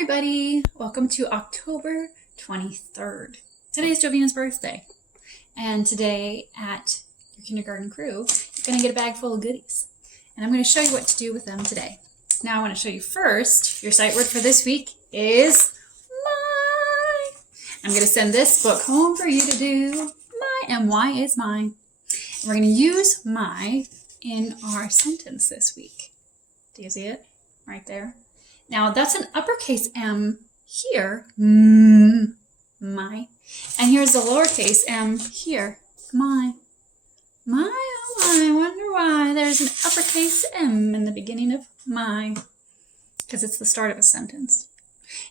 everybody, welcome to October 23rd. Today is Jovina's birthday, and today at your kindergarten crew, you're going to get a bag full of goodies, and I'm going to show you what to do with them today. Now I want to show you first, your sight word for this week is my. I'm going to send this book home for you to do. My, and why is mine. And we're going to use my in our sentence this week. Do you see it? Right there. Now that's an uppercase M here, my. And here's the lowercase m here, my. My, oh my, I wonder why there's an uppercase M in the beginning of my. Because it's the start of a sentence.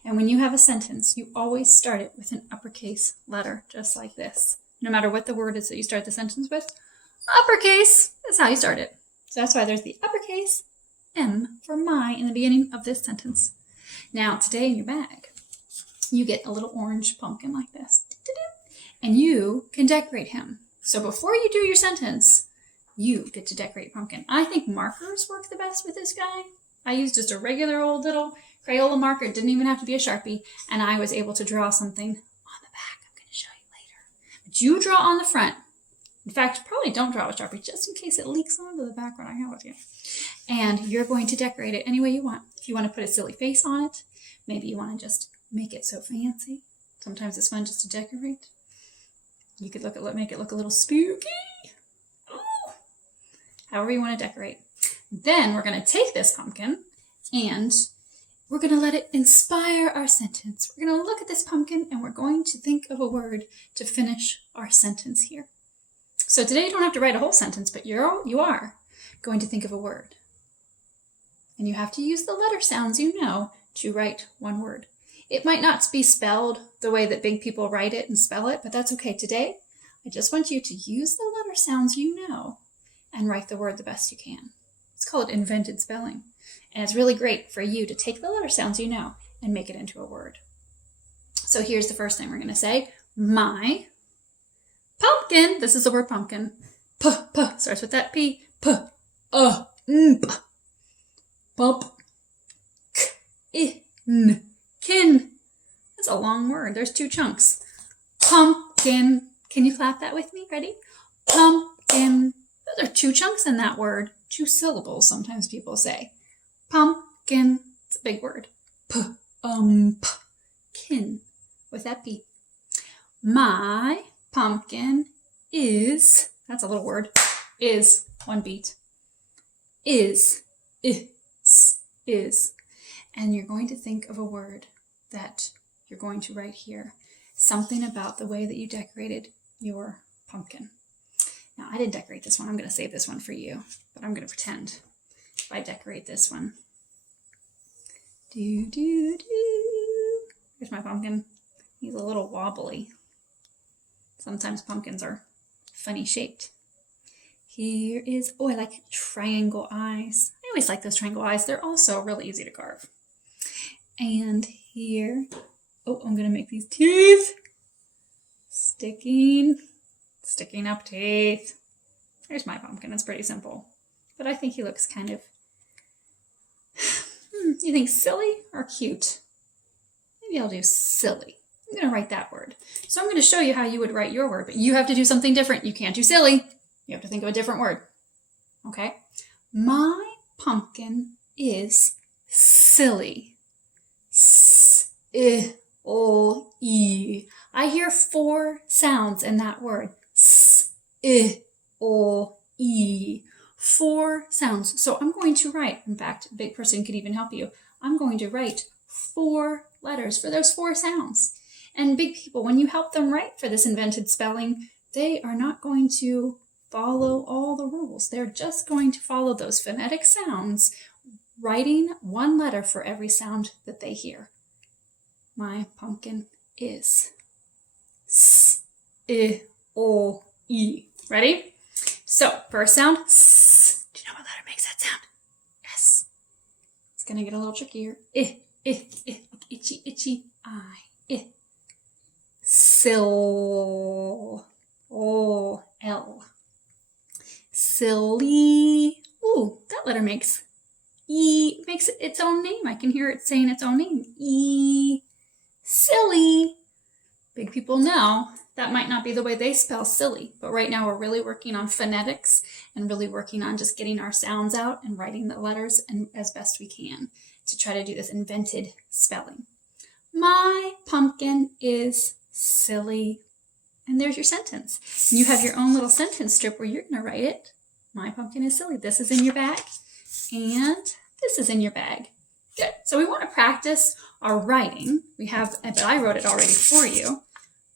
And when you have a sentence, you always start it with an uppercase letter, just like this. No matter what the word is that you start the sentence with, uppercase is how you start it. So that's why there's the uppercase M for my in the beginning of this sentence. Now, today in your bag, you get a little orange pumpkin like this. And you can decorate him. So before you do your sentence, you get to decorate pumpkin. I think markers work the best with this guy. I used just a regular old little Crayola marker. It didn't even have to be a Sharpie. And I was able to draw something on the back. I'm going to show you later. But you draw on the front. In fact, probably don't draw with Sharpie, just in case it leaks onto the background I have with you. And you're going to decorate it any way you want. If you want to put a silly face on it, maybe you want to just make it so fancy. Sometimes it's fun just to decorate. You could make it look a little spooky. Ooh. However you want to decorate. Then we're going to take this pumpkin and we're going to let it inspire our sentence. We're going to look at this pumpkin and we're going to think of a word to finish our sentence here. So today you don't have to write a whole sentence, but you are going to think of a word. And you have to use the letter sounds you know to write one word. It might not be spelled the way that big people write it and spell it, but that's okay. Today, I just want you to use the letter sounds you know and write the word the best you can. It's called invented spelling. And it's really great for you to take the letter sounds you know and make it into a word. So here's the first thing we're going to say. My pumpkin. This is the word pumpkin. P, starts with that P. P, p. Pump. K, n. Kin. That's a long word. There's two chunks. Pumpkin. Can you clap that with me? Ready? Pumpkin. Those are two chunks in that word. Two syllables, sometimes people say. Pumpkin. It's a big word. P, kin. With that P. My pumpkin is, that's a little word, is, one beat, is. And you're going to think of a word that you're going to write here. Something about the way that you decorated your pumpkin. Now, I didn't decorate this one. I'm going to save this one for you, but I'm going to pretend if I decorate this one. Here's my pumpkin. He's a little wobbly. Sometimes pumpkins are funny shaped. Here is, I like triangle eyes. I always like those triangle eyes. They're also really easy to carve. And here, I'm going to make these teeth. Sticking up teeth. There's my pumpkin. It's pretty simple. But I think he looks kind of, you think silly or cute? Maybe I'll do silly. I'm going to write that word. So I'm going to show you how you would write your word, but you have to do something different. You can't do silly. You have to think of a different word. Okay? My pumpkin is silly. S-I-O-E. I hear four sounds in that word. S-I-O-E. Four sounds. So I'm going to write, in fact, a big person could even help you. I'm going to write 4 letters for those 4 sounds. And big people, when you help them write for this invented spelling, they are not going to follow all the rules. They're just going to follow those phonetic sounds, writing 1 letter for every sound that they hear. My pumpkin is S-I-O-E. Ready? So, first sound, S. Do you know what letter makes that sound? S. It's going to get a little trickier. Itchy, itchy, I. Sil. O-L. Silly. Ooh, that letter makes E makes its own name. I can hear it saying its own name. E, silly. Big people know that might not be the way they spell silly, but right now we're really working on phonetics and really working on just getting our sounds out and writing the letters and as best we can to try to do this invented spelling. My pumpkin is silly. And there's your sentence. You have your own little sentence strip where you're going to write it. My pumpkin is silly. This is in your bag. And this is in your bag. Good. So we want to practice our writing. But I wrote it already for you.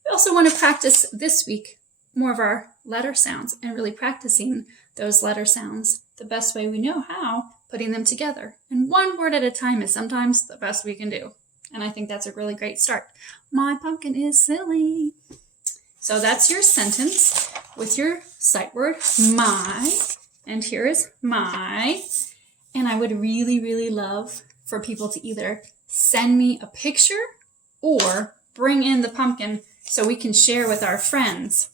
We also want to practice this week more of our letter sounds and really practicing those letter sounds the best way we know how, putting them together. And one word at a time is sometimes the best we can do. And I think that's a really great start. My pumpkin is silly. So that's your sentence with your sight word, my. And here is my. And I would really, really love for people to either send me a picture or bring in the pumpkin so we can share with our friends.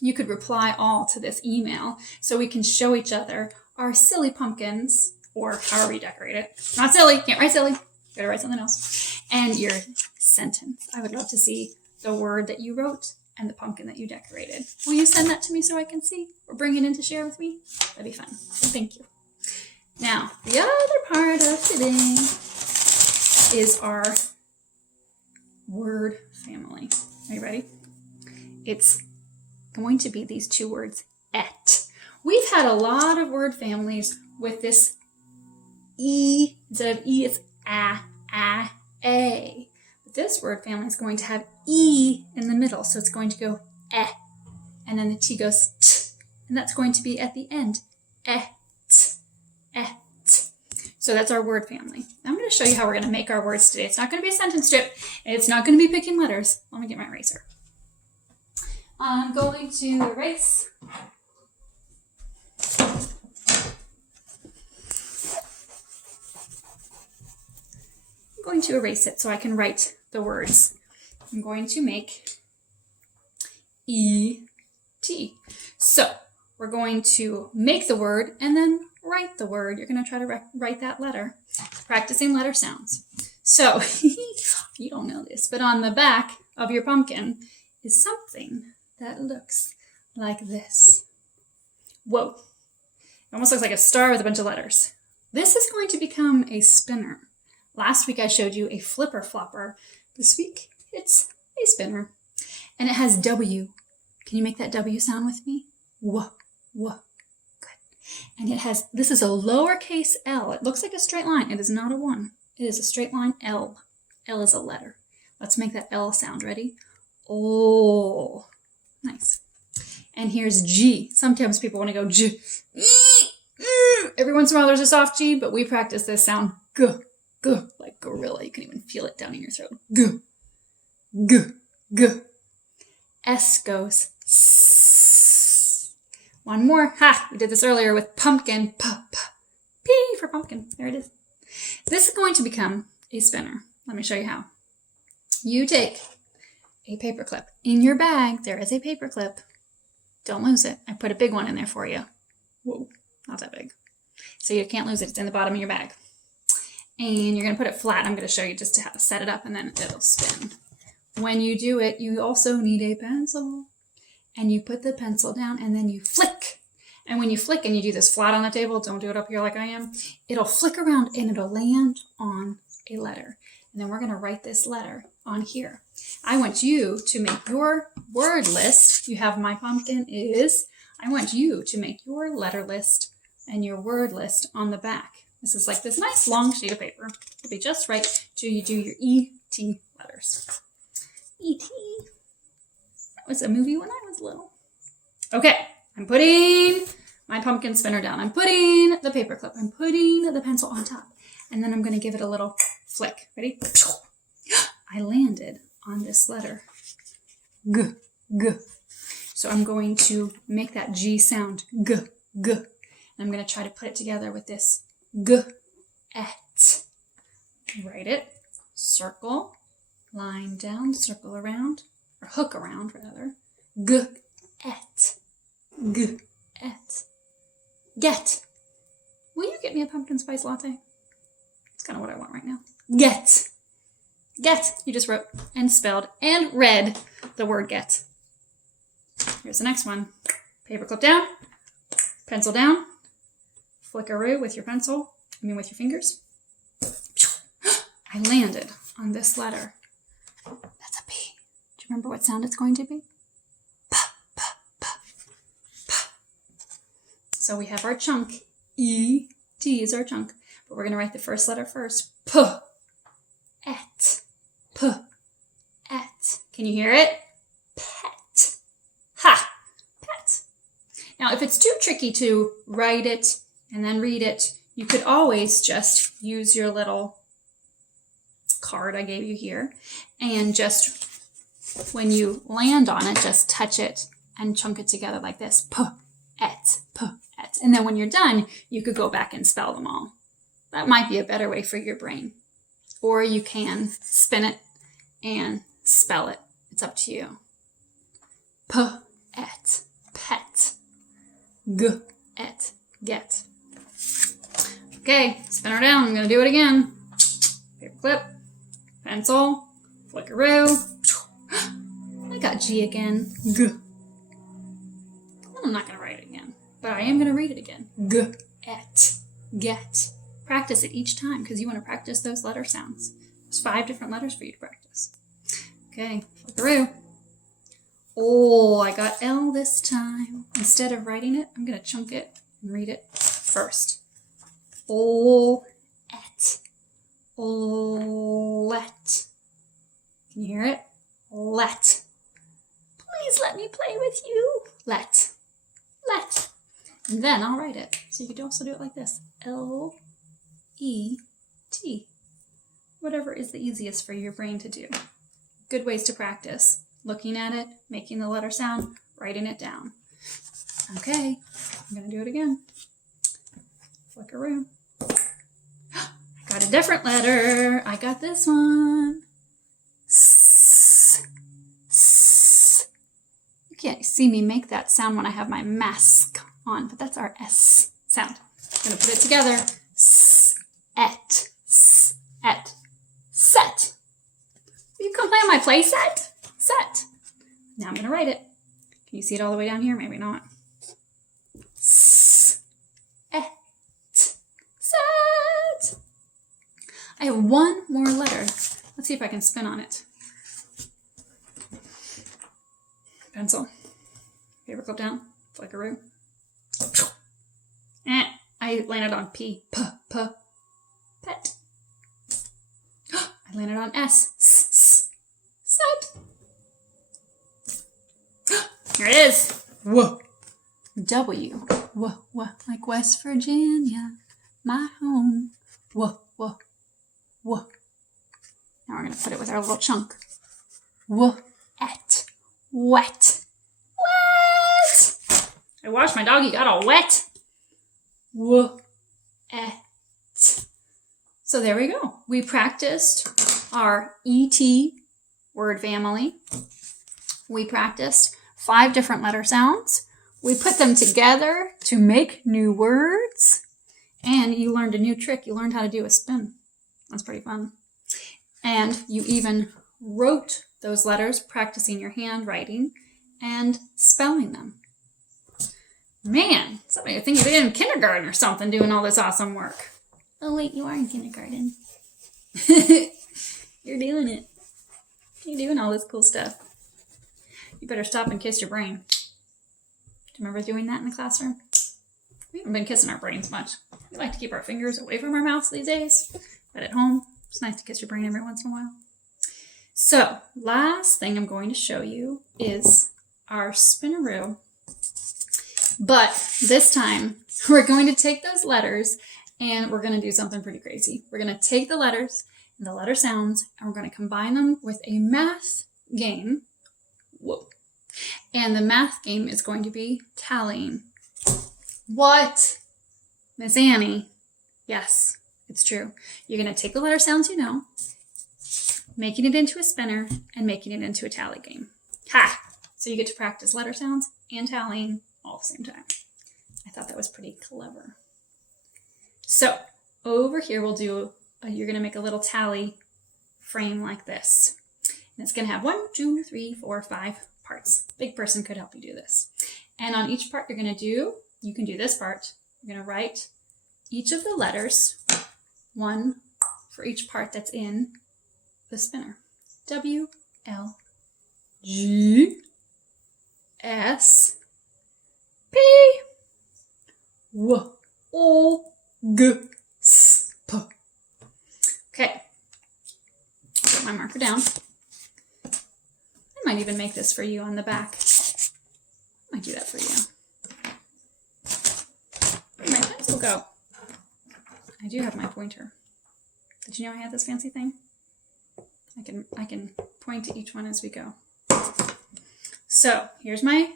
You could reply all to this email so we can show each other our silly pumpkins, or however you decorate it. Not silly, can't write silly, gotta write something else. And your sentence. I would love to see the word that you wrote and the pumpkin that you decorated. Will you send that to me so I can see, or bring it in to share with me? That'd be fun. Thank you. Now, the other part of today is our word family. Are you ready? It's going to be these two words, et. We've had a lot of word families with this E. Instead of E, it's a. But this word family is going to have E in the middle, so it's going to go eh. And then the T goes t. And that's going to be at the end, et. So that's our word family. I'm going to show you how we're going to make our words today. It's not going to be a sentence strip. It's not going to be picking letters. Let me get my eraser. I'm going to erase. I'm going to erase it so I can write the words. I'm going to make E-T. So we're going to make the word and then write the word. You're going to try to write that letter. Practicing letter sounds. So, you don't know this, but on the back of your pumpkin is something that looks like this. Whoa. It almost looks like a star with a bunch of letters. This is going to become a spinner. Last week I showed you a flipper flopper. This week it's a spinner. And it has W. Can you make that W sound with me? Whoa. Good. And it has, this is a lowercase L. It looks like a straight line. It is not a 1. It is a straight line L. L is a letter. Let's make that L sound. Ready? Oh. Nice. And here's G. Sometimes people want to go G. Every once in a while there's a soft G, but we practice this sound G. G. Like gorilla. You can even feel it down in your throat. G. G. G. S goes S. One more. Ha! We did this earlier with pumpkin. P for pumpkin. There it is. This is going to become a spinner. Let me show you how. You take a paper clip. In your bag, there is a paper clip. Don't lose it. I put a big one in there for you. Whoa, not that big. So you can't lose it. It's in the bottom of your bag. And you're going to put it flat. I'm going to show you just how to set it up and then it'll spin. When you do it, you also need a pencil. And you put the pencil down and then you flick. And when you flick and you do this flat on the table, don't do it up here like I am, it'll flick around and it'll land on a letter. And then we're going to write this letter on here. I want you to make your word list. You have my pumpkin is. I want you to make your letter list and your word list on the back. This is like this nice long sheet of paper. It'll be just right till you do your E-T letters. E-T. That was a movie when I was little. Okay, I'm putting my pumpkin spinner down. I'm putting the paper clip. I'm putting the pencil on top. And then I'm going to give it a little flick. Ready? I landed on this letter. G, G. So I'm going to make that G sound. G, G. And I'm going to try to put it together with this G, et. Write it. Circle. Line down. Circle around. Or hook around, rather. G, et. G, et. Get. Will you get me a pumpkin spice latte? It's kind of what I want right now. Get. Get. You just wrote and spelled and read the word get. Here's the next one. Paperclip down. Pencil down. Flickaroo with your pencil. With your fingers. I landed on this letter. That's a P. Do you remember what sound it's going to be? P, P, P, P. So we have our chunk. E, T is our chunk. But we're going to write the first letter first. P, et, P, et. Can you hear it? Pet. Ha! Pet. Now, if it's too tricky to write it and then read it, you could always just use your little card I gave you here, and just when you land on it, just touch it and chunk it together like this. P, et, P, et. And then when you're done, you could go back and spell them all. That might be a better way for your brain. Or you can spin it and spell it. It's up to you. P, et, pet. G, et, get. Okay, spin her down. I'm going to do it again. Paperclip, pencil, flickaroo. I got G again. G. I'm not going to write it again, but I am going to read it again. G, et, get. Practice it each time because you want to practice those letter sounds. There's 5 different letters for you to practice. Okay, flickaroo. Oh, I got L this time. Instead of writing it, I'm going to chunk it and read it first. O, et, let. Can you hear it? Let. Please let me play with you. Let. Let. And then I'll write it. So you could also do it like this. L-E-T. Whatever is the easiest for your brain to do. Good ways to practice. Looking at it, making the letter sound, writing it down. Okay, I'm going to do it again. Flickaroo. I got a different letter. I got this one. S. S. You can't see me make that sound when I have my mask on, but that's our S sound. I'm going to put it together. S, et, set. Will you come play on my play set? Set. Now I'm going to write it. Can you see it all the way down here? Maybe not. S, et, set. I have one more letter. Let's see if I can spin on it. Pencil. Paperclip down. Flickaroo. I landed on P. P. Pet. I landed on S. Set. Here it is. W. W. Like West Virginia, my home. W. Now we're going to put it with our little chunk. Et. Wet. I washed my dog, he got all wet. Et. So there we go. We practiced our ET word family. We practiced 5 different letter sounds. We put them together to make new words. And you learned a new trick. You learned how to do a spin. That's pretty fun. And you even wrote those letters, practicing your handwriting and spelling them. Man, somebody would think you did in kindergarten or something doing all this awesome work. Oh, wait, you are in kindergarten. You're doing it. You're doing all this cool stuff. You better stop and kiss your brain. Do you remember doing that in the classroom? We haven't been kissing our brains much. We like to keep our fingers away from our mouths these days. But at home, it's nice to kiss your brain every once in a while. So, last thing I'm going to show you is our spinaroo. But this time, we're going to take those letters and we're going to do something pretty crazy. We're going to take the letters and the letter sounds and we're going to combine them with a math game. Whoa. And the math game is going to be tallying. What? Miss Annie? Yes, it's true. You're going to take the letter sounds you know, making it into a spinner, and making it into a tally game. Ha! So you get to practice letter sounds and tallying all at the same time. I thought that was pretty clever. So over here we'll do, you're going to make a little tally frame like this. And it's going to have 1, 2, 3, 4, 5 parts. Big person could help you do this. And on each part you're going to do, you can do this part. You're going to write each of the letters, one for each part that's in the spinner. W, L, G, S, P, W, O, G, S, P. Okay. Put my marker down. I might even make this for you on the back. I might do that for you. Where'd my pencil go? I do have my pointer. Did you know I had this fancy thing? I can point to each one as we go. So here's my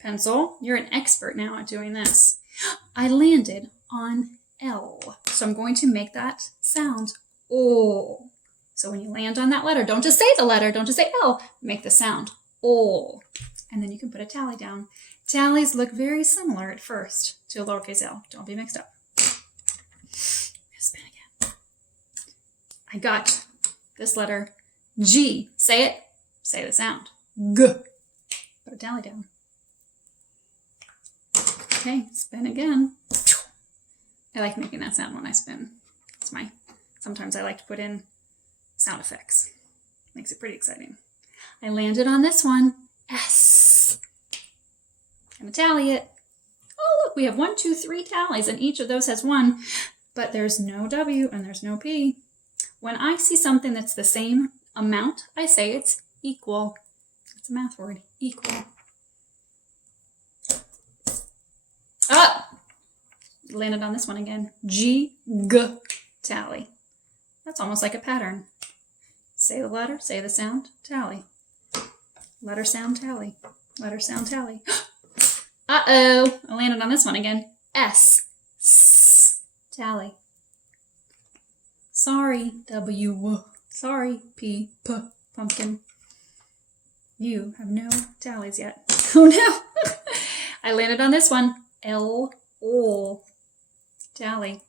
pencil. You're an expert now at doing this. I landed on L. So I'm going to make that sound O. So when you land on that letter, don't just say the letter, don't just say L, make the sound O. And then you can put a tally down. Tallies look very similar at first to a lowercase l. Don't be mixed up. Spin again. I got this letter G. Say it. Say the sound. G. Put a tally down. Okay, spin again. I like making that sound when I spin. Sometimes I like to put in sound effects. Makes it pretty exciting. I landed on this one. S. I'm gonna tally it. Oh, look, we have 1, 2, 3 tallies, and each of those has 1, but there's no W and there's no P. When I see something that's the same amount, I say it's equal. It's a math word, equal. Ah! Landed on this one again. G, G, tally. That's almost like a pattern. Say the letter, say the sound, tally. Letter, sound, tally. Letter, sound, tally. Uh-oh! I landed on this one again. S, S, tally. Sorry, W. Sorry, P, P, pumpkin. You have no tallies yet. Oh no! I landed on this one. L, O, tally.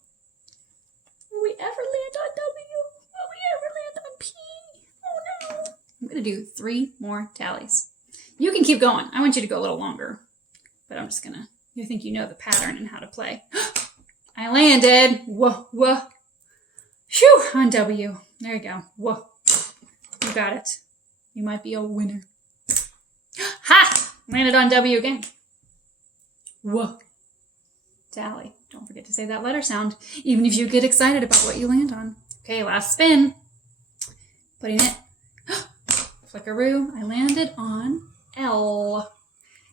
Will we ever land on W? Will we ever land on P? Oh no! I'm going to do 3 more tallies. You can keep going. I want you to go a little longer. But I'm just going to, you think you know the pattern and how to play. I landed. Whoa, whoa. Phew, on W. There you go. Whoa. You got it. You might be a winner. Ha! Landed on W again. Whoa. Tally. Don't forget to say that letter sound, even if you get excited about what you land on. Okay, last spin. Putting it. Flickaroo. I landed on L.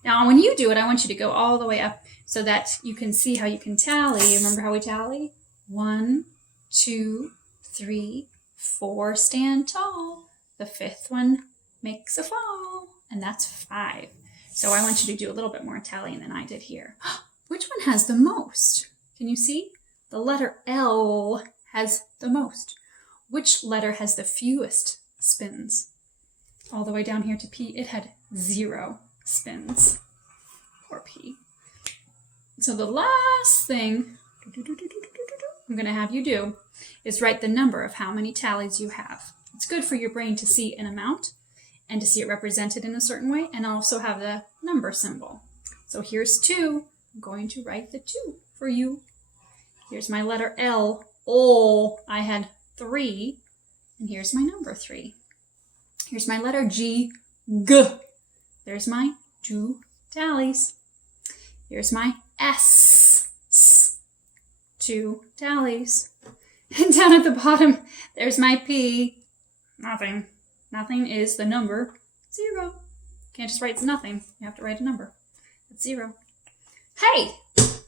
Now, when you do it, I want you to go all the way up so that you can see how you can tally. Remember how we tally? 1, 2, 3, 4, stand tall. The 5th one makes a fall, and that's 5. So I want you to do a little bit more tallying than I did here. Which one has the most? Can you see? The letter L has the most. Which letter has the fewest spins? All the way down here to P, it had 0 spins. Poor P. So the last thing I'm going to have you do is write the number of how many tallies you have. It's good for your brain to see an amount and to see it represented in a certain way, and also have the number symbol. So here's 2. I'm going to write the 2 for you. Here's my letter L. O. I had 3. And here's my number 3. Here's my letter G. G. There's my 2 tallies. Here's my S. S. 2 tallies. And down at the bottom, there's my P. Nothing. Nothing is the number 0. Can't just write nothing. You have to write a number. It's 0. Hey!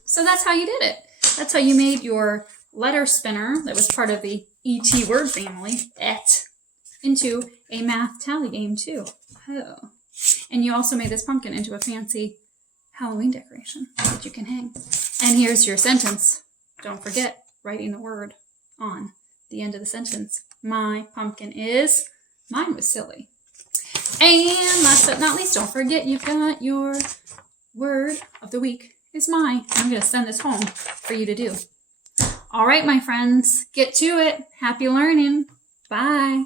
So that's how you did it. That's how you made your letter spinner that was part of the ET word family, et, into a math tally game too. Oh. And you also made this pumpkin into a fancy Halloween decoration that you can hang. And here's your sentence. Don't forget writing the word on the end of the sentence. My pumpkin is... Mine was silly. And last but not least, don't forget you've got your word of the week is my. I'm going to send this home for you to do. All right, my friends, get to it. Happy learning. Bye.